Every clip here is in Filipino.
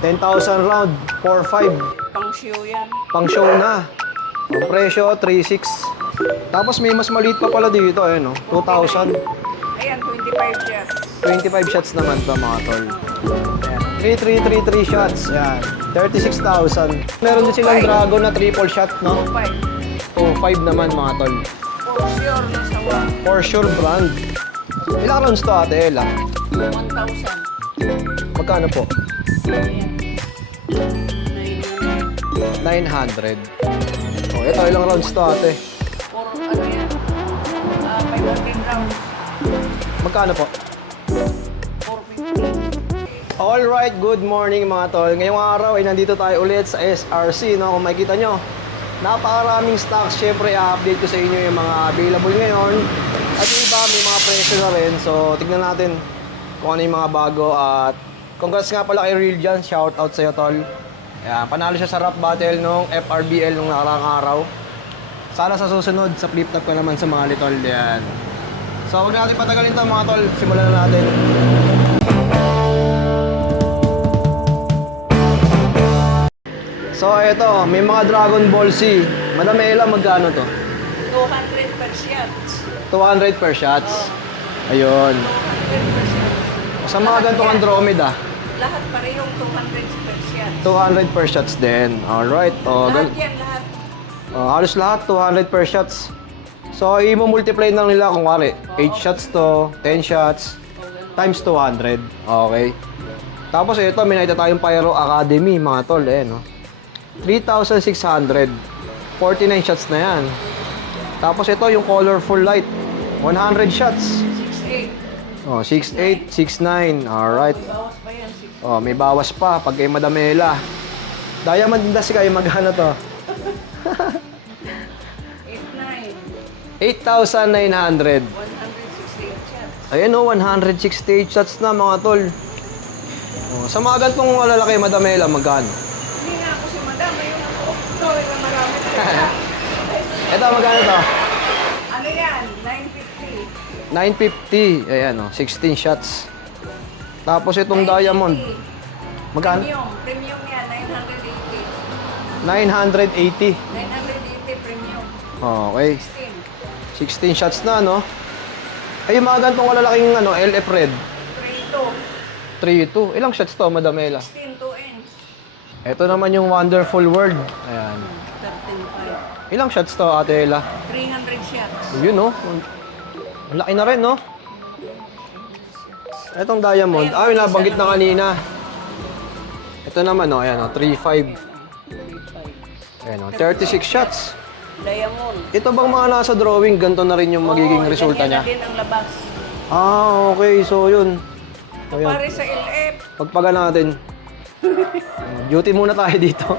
10,000 round, 4,500. Pang show yan. Pang show na. Ang presyo, 3,600. Tapos may mas maliit pa pala dito, eh, no? 2,000. Ayan, 25 shots. 25 shots naman to, mga tol. Ayan. 3,333 shots. Ayan. 36,000. Meron din silang Dragon na triple shot, no? 5. 2,500 naman, mga tol. For sure na sa For sure brand. Ilang rounds to, Ate Ella? 1,000. Magkano po? Ayan. 900. Oh, ito, ilang rounds to, Ate? For ano yan? 500 rounds. Magkano po? 450. Alright, good morning mga tol. Ngayong araw ay nandito tayo ulit sa SRC, no? Kung makikita nyo, napakaraming stocks. Syempre, i-update ko sa inyo yung mga available ngayon. At yung iba, may mga presyo na rin. So, tignan natin kung ano yung mga bago. At congrats nga pala kay Real Jan. Shout out sa'yo, tol. Ayan, panalo siya sa rap battle nung FRBL nung nakaraang araw. Sana sa susunod, sa flip top ka naman sa mga litol. Ayan. So, huwag natin patagalin ito mga tol. Simulan na natin. So, ito, may mga Dragon Ball Z. Madam Ella, magkano to? 200 per shots. 200 per shots. Ayun. 200 per shots. Sa mga ganitong Andromeda, Lahat parehong 200 per shots. 200 per shots din. Alright. Lahat yan, lahat. Halos lahat, 200 per shots. So, i-multiply lang nila kung wari. 8 shots to, 10 shots, times 200. Okay. Tapos ito, may nakita tayong Pyro Academy, mga tol. Eh, no? 3,600. 49 shots na yan. Tapos ito, yung Colorful Light. 100 shots. 6,800. Oh, 6,800, 6,900. Alright. Bawas pa yan, 6,800. Oh, may bawas pa pag kay Madam Ella. Diamond Dust kayo, magkano to? 8,900. 168 shots. Ayan o, 168 shots na mga tol. Oh, sa mga ganitong malalaki, Madam Ella, magkano? Hindi nga ako si Madam. Ayun ako. Sorry na marami na. Ito, magkano to? Ano yan? 950. 950. Ayan o, 16 shots. Tapos itong diamond, magkano? Premium yan. 980. 980. 980 premium. Okay. 16. 16 shots na, no? Ay, yung mga ganitong malalaking ano, LF Red. 32. 3-2. Ilang shots to, Madam Ella? 16 to ends. Ito naman yung Wonderful World. Ayan. 13.5. Ilang shots to, Ate Ella? 300 shots. Yun, no? Ang laki na rin, no? Itong diamond. Ah, yung nabanggit na kanina. Ito naman, no? Ayan, no? 3-5. 35. Ayan, no? 36 shots. Diamond. Ito bang mga nasa drawing, ganito na rin yung magiging Oo, resulta ganyan niya? na din ang labas. Ah, okay. So, yun. Ayan. Pare sa LF. Pagpaga natin. Duty muna tayo dito.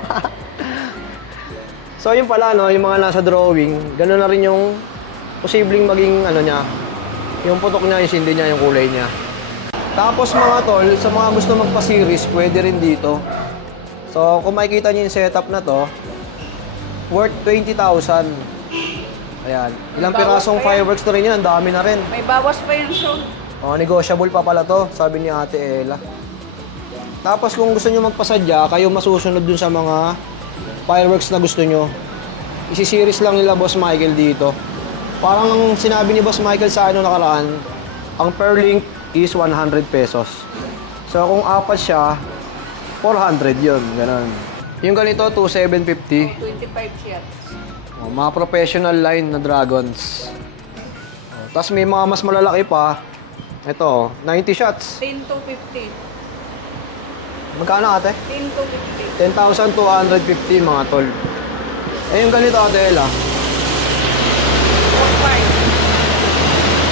So, yun pala, no? Yung mga nasa drawing, gano'n na rin yung posibleng maging, ano niya, yung putok niya, yung sindi niya, yung kulay niya. Tapos, mga tol, sa mga gusto magpa-series, pwede rin dito. So, kung makikita niyo yung setup na to, worth 20,000. Ayan. Ilang pirasong fireworks na rin yan. Ang dami na rin. May bawas pa yan, so. Oh, negotiable pa pala to, sabi ni Ate Ella. Tapos kung gusto nyo magpasadya, kayo masusunod dun sa mga fireworks na gusto nyo. Isi-series lang nila Boss Michael dito. Parang ang sinabi ni Boss Michael sa ano nakaraan, ang per link is 100 pesos. So kung apat siya, 400 yun, ganun. Yung ganito, 2,750. 25 shots. Oh, mga professional line na dragons. Oh, tapos may mga mas malalaki pa. Ito, 90 shots. 10 to 50. Magkano ate? 10 to 50. 10,250 mga tol. Eh yung ganito Ate Ella. 4-5.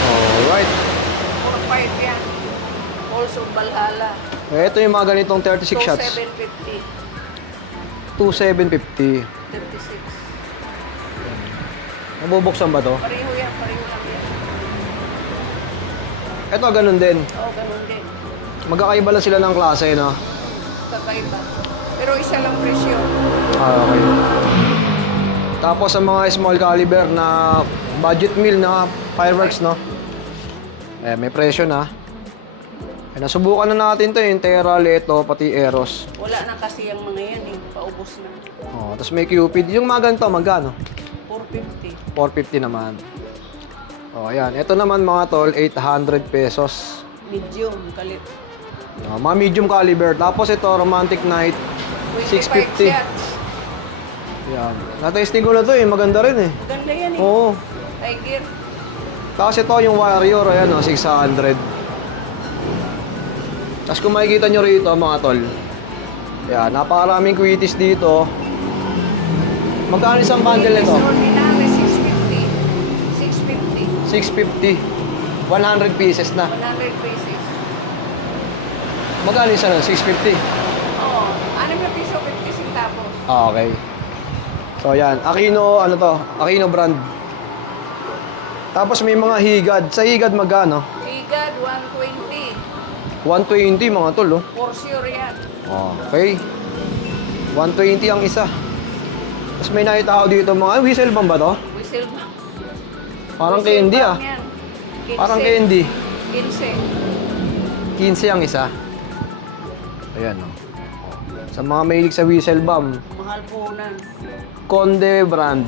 Alright. 4-5 yan. Also Valhalla. Eh, ito yung mga ganitong 36 shots. 2,750. 2,750. 36. Nabubuksan ba to? Pareho yan. Pareho lang yan. Ito, ganun din. Oo, ganun din. Magkakaiba lang sila ng klase, no? Kakaiba. Pero isa lang presyo. Ah, okay. Tapos sa mga small caliber na budget meal na fireworks, no? Eh, may presyo na. Eh, nasubukan na natin to yung Terra, Leto, pati Eros. Wala na kasi yung mga yan eh. Paubos na. Oh, tapos may Cupid. Yung mga ganito, magkano? 450. 450 naman. Oh, ayan. Ito naman mga tol, 800 pesos. Medium, kalit. Oh, mga medium caliber. Tapos ito, Romantic Night, 25 650. shots. Ayan. Natesting ko na to eh. Maganda rin eh. Maganda yan eh. Oo. Tiger. Tapos ito yung Warrior, ayan oh, 600. Tapos kung makikita nyo rito mga tol, ayan, napakaraming quitties dito. Magkano isang bundle nito? Ordinary, 650. 650. 650. 100 pieces na. 100 pesos. Magkano isa nun? 650. Oo. 6 na piso, 50 centavos. Ah, okay. So ayan, Aquino, ano to? Aquino brand. Tapos may mga higad. Sa higad magkano? Higad, 120. 120 mga tol, oh. For sure yan. Okay. 120 ang isa. Tapos may nakita ako dito mga, ay, whistle bomb ba to? Whistle ba? Parang Whistle candy bomb ah. yan. 15. Parang candy. 15. 15 ang isa. Ayan, oh. Sa mga mahilig sa whistle bomb, Mahal po na. Conde brand.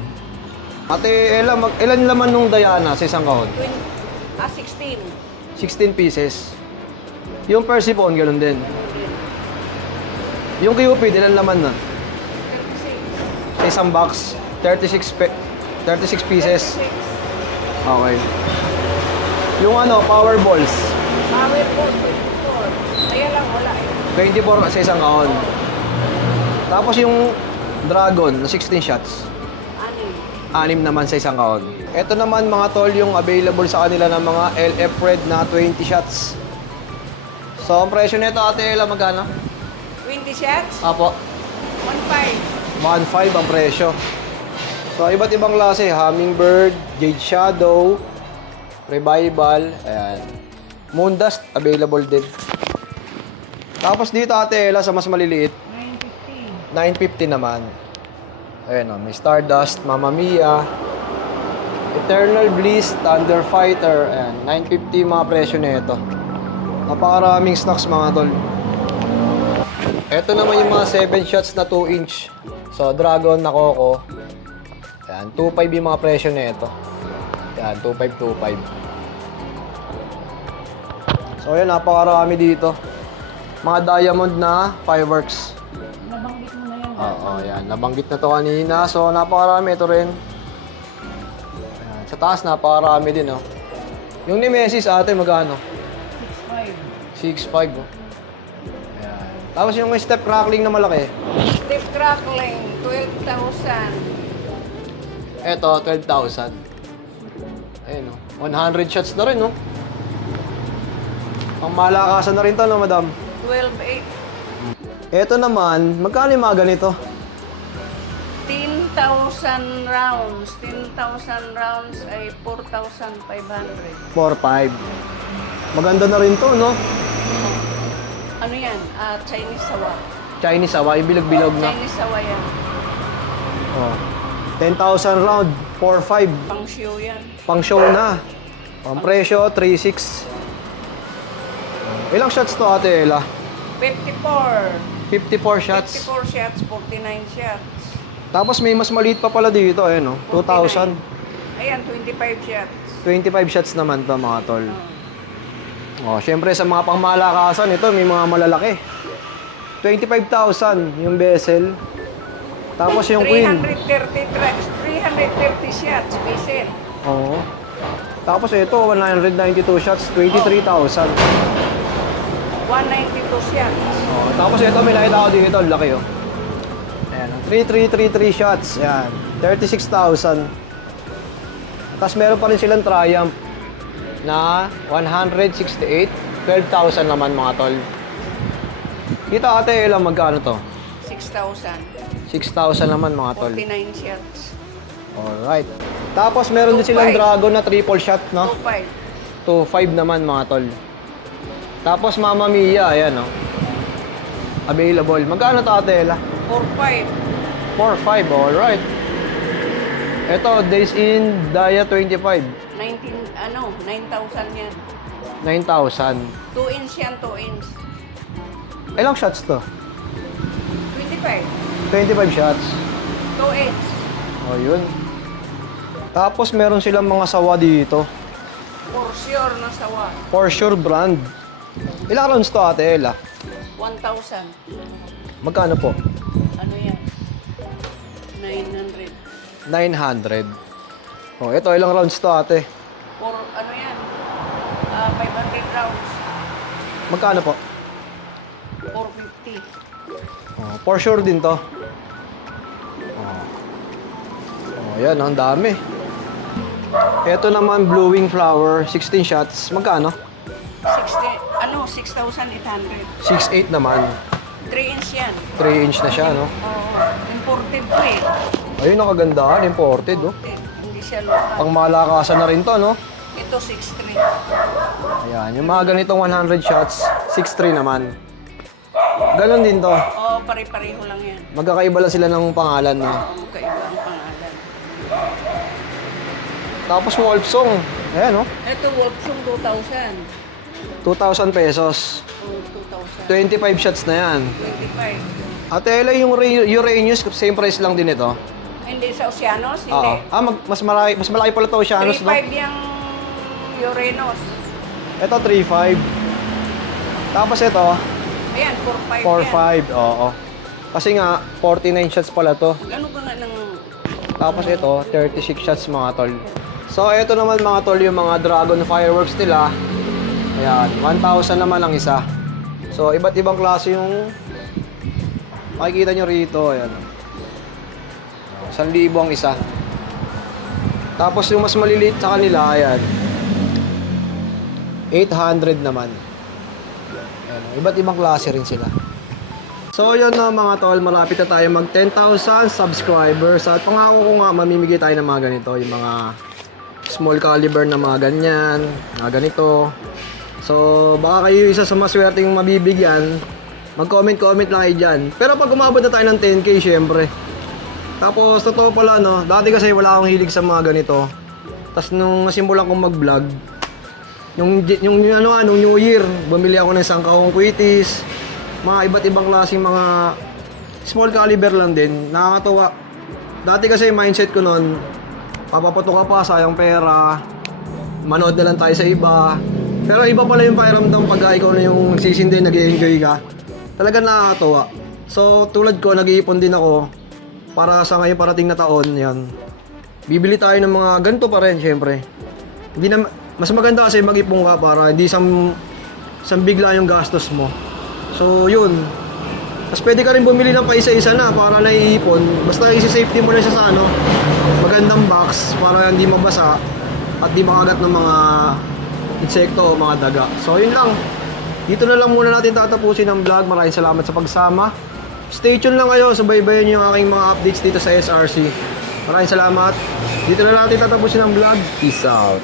Ate Ella, ilan laman nung Diana sa isang kahon? 16. 16 pieces. Yung Persephone, ganun din. Yung Cupid, ilan laman na? 36. Sa isang box, 36 pieces. 36. Okay. Yung ano, Power Balls, Powerball, 24. Kaya lang wala eh. 24 sa isang kahon. Tapos yung Dragon, na 16 shots. Ano? 6 naman sa isang kahon. Ito naman mga tol, yung available sa kanila ng mga LF Red na 20 shots. So, ang presyo nito ate Ella, magkano? 20 shots? Apo, 1.5. 1.5 ang presyo. So, iba't ibang klase. Hummingbird, Jade Shadow, Revival, ayan. Moondust, available din. Tapos dito ate Ella, sa mas maliliit, 950. 950 naman. Ayan o, may Stardust, Mamma Mia, Eternal Bliss, Thunder Fighter. Ayan, 950 mga presyo nito. Napakaraming stocks mga tol. Ito naman yung mga 7 shots na 2 inch. So, Dragon na Coco. Ayan, 2.5 yung mga presyo nito. Ayan, 2.5. So, ayan, napakarami dito. Mga diamond na fireworks. Nabanggit mo na yan. Oo, ayan. Nabanggit na to kanina. So, napakarami. Ito rin. Ayan. Sa taas, napakarami din, oh. Yung Nemesis, ate, magkano? 6.5. 6.5, oh. Ayan. Tapos yung step crackling na malaki. Step crackling, 12,000. Eto, 12,000. Ayun, oh. 100 shots na rin, oh. Ang malakasan na rin to, no, madam? 12,800. Eto naman, magkano yung mga ganito? 10,000 rounds. 10,000 rounds ay 4,500. 4.5. Maganda na rin to, no? Ano yan? Chinese sawa. Chinese awa, bilog-bilog na. Chinese sawa yan. Oh. 10,000 round, 4.5. Pang show yan. Pang show na. Ang presyo, 3.6. Ilang shots to, ate Ella? 54. 54 shots. 54 shots, 49 shots. Tapos may mas maliit pa pala dito, ayun, no? 2,000. Ayan, 25 shots. 25 shots naman to, mga tol. Oh, syempre sa mga pangmalakasan, ito may mga malalaki. 25,000 yung bezel. Tapos yung queen. 330 shots, bezel. Oo. Tapos ito, 192 shots, 23,000. 192 shots. Oh, tapos ito, may nakita ko dito, laki oh. Ayan, 3333 shots. Ayan, 36,000. Tapos meron pa rin silang Triumph na 168, 12,000 naman mga tol. Dito ate, ilang magkano to? 6,000. 6,000 naman mga tol. 49 shots. Alright. Tapos meron din silang 2.5. Dragon na triple shot, no? 2.5. 2.5 naman mga tol. Tapos Mamma Mia, ayan oh. Available. Magkano to ate Ella? 4.5. 4.5, alright. Ito, Days in Daya 25. 9,000 yan. 9,000. 2 inch yan, 2 inch. Ilang shots to? 25. 25 shots. 2 inch. O, yun. Tapos meron silang mga sawa dito. For sure na sawa. For sure brand. Ilang rounds to, Ate Ella? 1,000. Magkano po? Ano yan? 900. 900. O, ito, ilang rounds to, Ate? For ano yan? 500 rounds. Magkano po? 450. Oh, for sure din to. Oh, yan, ang dami. Ito naman, Blue Wing Flower, 16 shots. Magkano? 6,800. 6.8 naman. 3 inch yan. 3 inch na siya, no? Oo. Imported po eh. Ayun, nakagandahan. Imported, oh. Hindi siya lokal. Pang malakasan na rin to, no? Ito 6,300. Ayan, yung mga ganitong 100 shots, 6.3 naman. Ganon din to. Oo, pare-pareho lang yan. Magkakaiba lang sila ng pangalan, no? Oo, kaiba ang pangalan. Tapos Wolf Song. Ayan, no? Ito, Wolfsong 2,000. 2,000 pesos. Oo, 2,000. 25 shots na yan. 25. Ate Ella, yung Uranus, same price lang din ito. Hindi sa Oceanos, Oo. hindi. Mas malaki pala to Oceanos, no? 3,500 yung Uranus. Ito 3.5. Tapos ito, Ayan, 4,500 yan. 4.5. Oo. Kasi nga 49 shots pala to. Ano ka nga ng... Tapos ito 36 shots mga tol. So ito naman mga tol yung mga dragon fireworks nila. Ayan, 1,000 naman ang isa. So iba't ibang klase yung makikita nyo rito. Ayan. 1,000 ang isa. Tapos yung mas maliliit sa kanila, ayan, 800 naman. Ayan, iba't ibang klase rin sila. So yun na mga tol, malapit na tayo mag 10,000 subscribers. At pangako ko nga, mamimigay tayo ng mga ganito, yung mga small caliber na mga ganyan, mga ganito. So baka kayo isa sa maswerteng mabibigyan, mag-comment lang kayo dyan. Pero pag umabot na tayo ng 10k syempre. Tapos totoo pala no, dati kasi wala akong hilig sa mga ganito. Tapos nung nasimulan kong mag-vlog, nung New Year, bumili ako ng isang kahong quitis, mga iba't ibang klaseng mga small caliber lang din. Nakakatuwa. Dati kasi mindset ko noon, papaputok ka pa, sayang pera, manood na lang tayo sa iba. Pero iba pala yung pakiramdam pag ikaw na yung nagsisindi, nag-i-enjoy ka. Talagang nakakatuwa. So tulad ko, nag-iipon din ako para sa ngayon parating na taon, yan. Bibili tayo ng mga ganito pa rin, syempre. Hindi na, mas maganda kasi mag-ipon ka para hindi bigla yung gastos mo. So yun. Tapos pwede ka rin bumili ng pa isa-isa na para naiipon. Basta isi-safety mo na siya sa magandang box para hindi mabasa at di makagat ng mga insekto o mga daga. So yun lang. Dito na lang muna natin tatapusin ang vlog. Maraming salamat sa pagsama. Stay tuned lang kayo. Subaybayan niyo yung aking mga updates dito sa SRC. Maraming salamat. Dito na natin tatapusin ang vlog. Peace out.